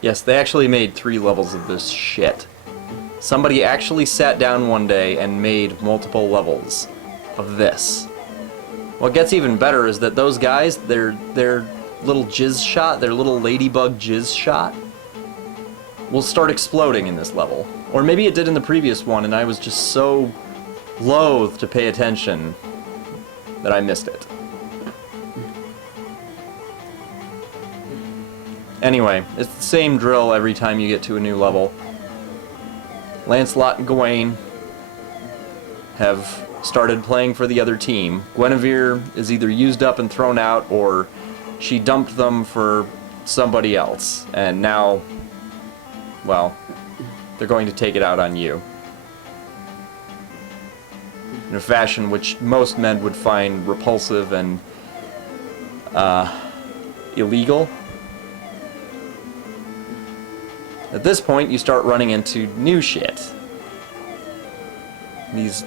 Yes, they actually made 3 levels of this shit. Somebody actually sat down one day and made multiple levels of this. What gets even better is that those guys, their little jizz shot, their little ladybug jizz shot, will start exploding in this level. Or maybe it did in the previous one and I was just so loath to pay attention that I missed it. Anyway, it's the same drill every time you get to a new level. Lancelot and Gawain have started playing for the other team. Guinevere is either used up and thrown out, or she dumped them for somebody else. And now, well, they're going to take it out on you. In a fashion which most men would find repulsive and illegal. At this point, you start running into new shit. These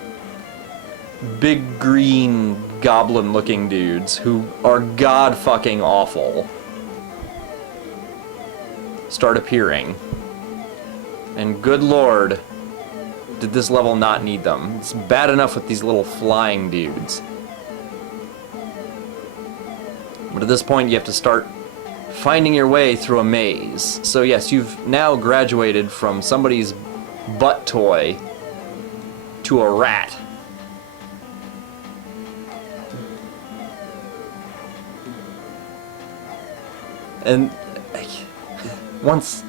big green goblin-looking dudes who are god-fucking awful start appearing. And good lord, did this level not need them. It's bad enough with these little flying dudes. But at this point, you have to start finding your way through a maze. So yes, you've now graduated from somebody's butt toy to a rat. And once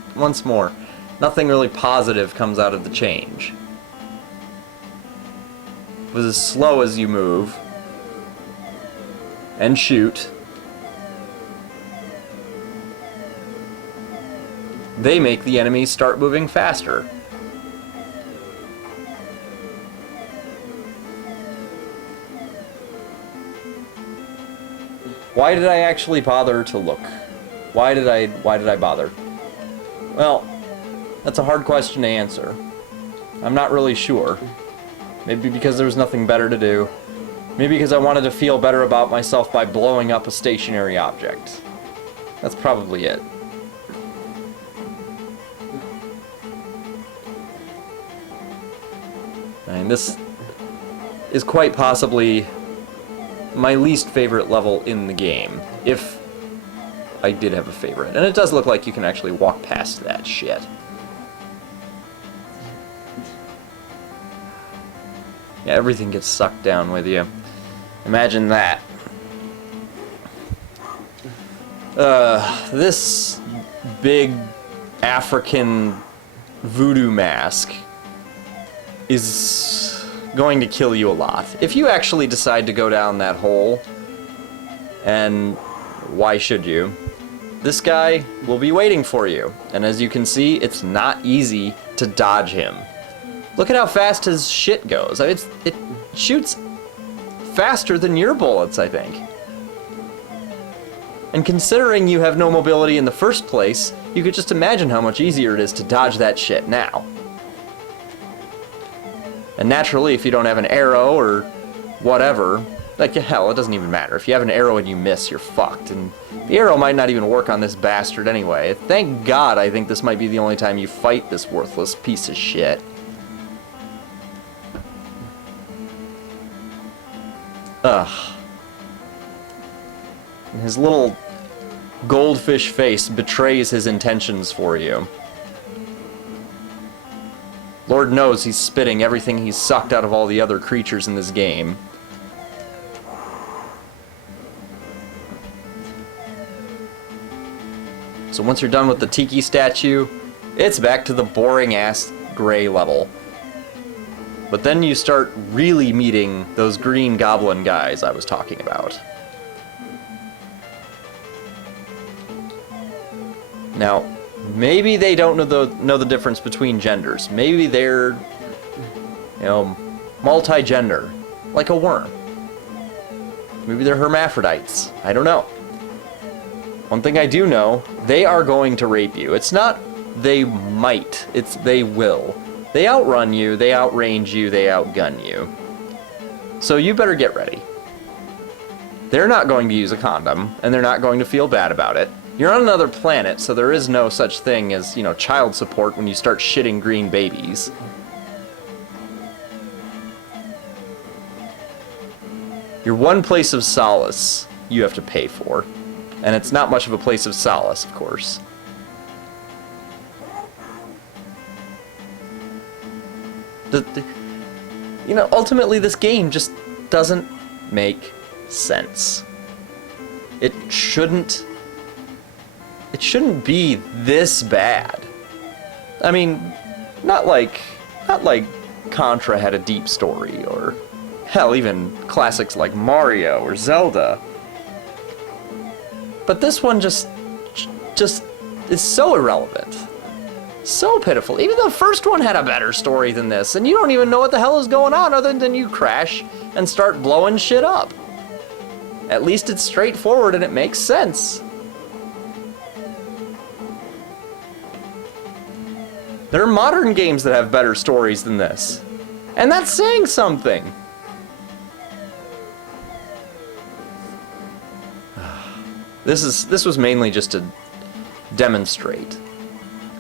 more, nothing really positive comes out of the change. It was as slow as you move and shoot. They make the enemies start moving faster. Why did I actually bother to look? Why did I bother? Well, that's a hard question to answer. I'm not really sure. Maybe because there was nothing better to do. Maybe because I wanted to feel better about myself by blowing up a stationary object. That's probably it. I mean, this is quite possibly my least favorite level in the game, if I did have a favorite. And it does look like you can actually walk past that shit. Yeah, everything gets sucked down with you. Imagine that. This big African voodoo mask is going to kill you a lot. If you actually decide to go down that hole, and why should you? This guy will be waiting for you. And as you can see, it's not easy to dodge him. Look at how fast his shit goes. I mean, it shoots faster than your bullets, I think. And considering you have no mobility in the first place, you could just imagine how much easier it is to dodge that shit now. And naturally, if you don't have an arrow or whatever, like, hell, it doesn't even matter. If you have an arrow and you miss, you're fucked. And the arrow might not even work on this bastard anyway. Thank God I think this might be the only time you fight this worthless piece of shit. Ugh. And his little goldfish face betrays his intentions for you. Lord knows he's spitting everything he's sucked out of all the other creatures in this game. So once you're done with the tiki statue, it's back to the boring-ass gray level. But then you start really meeting those green goblin guys I was talking about. Now, maybe they don't know the difference between genders. Maybe they're, you know, multi-gender, like a worm. Maybe they're hermaphrodites. I don't know. One thing I do know, they are going to rape you. It's not they might, it's they will. They outrun you, they outrange you, they outgun you. So you better get ready. They're not going to use a condom, and they're not going to feel bad about it. You're on another planet, so there is no such thing as, you know, child support when you start shitting green babies. Your one place of solace you have to pay for. And it's not much of a place of solace, of course. You know, ultimately this game just doesn't make sense. It shouldn't be this bad. I mean, not like Contra had a deep story, or hell, even classics like Mario or Zelda. But this one just is so irrelevant. So pitiful. Even the first one had a better story than this, and you don't even know what the hell is going on other than you crash and start blowing shit up. At least it's straightforward and it makes sense. There are modern games that have better stories than this. And that's saying something. This was mainly just to demonstrate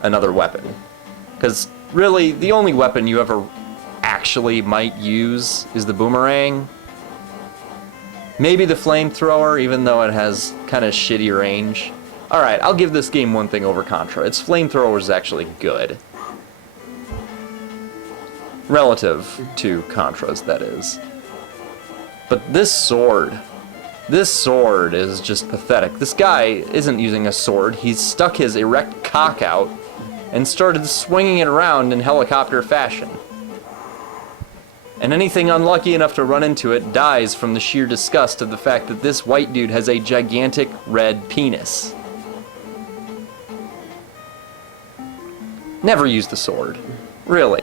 another weapon. Because really, the only weapon you ever actually might use is the boomerang. Maybe the flamethrower, even though it has kind of shitty range. Alright, I'll give this game one thing over Contra. Its flamethrower is actually good. Relative to Contra's, that is. But this sword is just pathetic. This guy isn't using a sword. He's stuck his erect cock out and started swinging it around in helicopter fashion. And anything unlucky enough to run into it dies from the sheer disgust of the fact that this white dude has a gigantic red penis. Never use the sword. Really.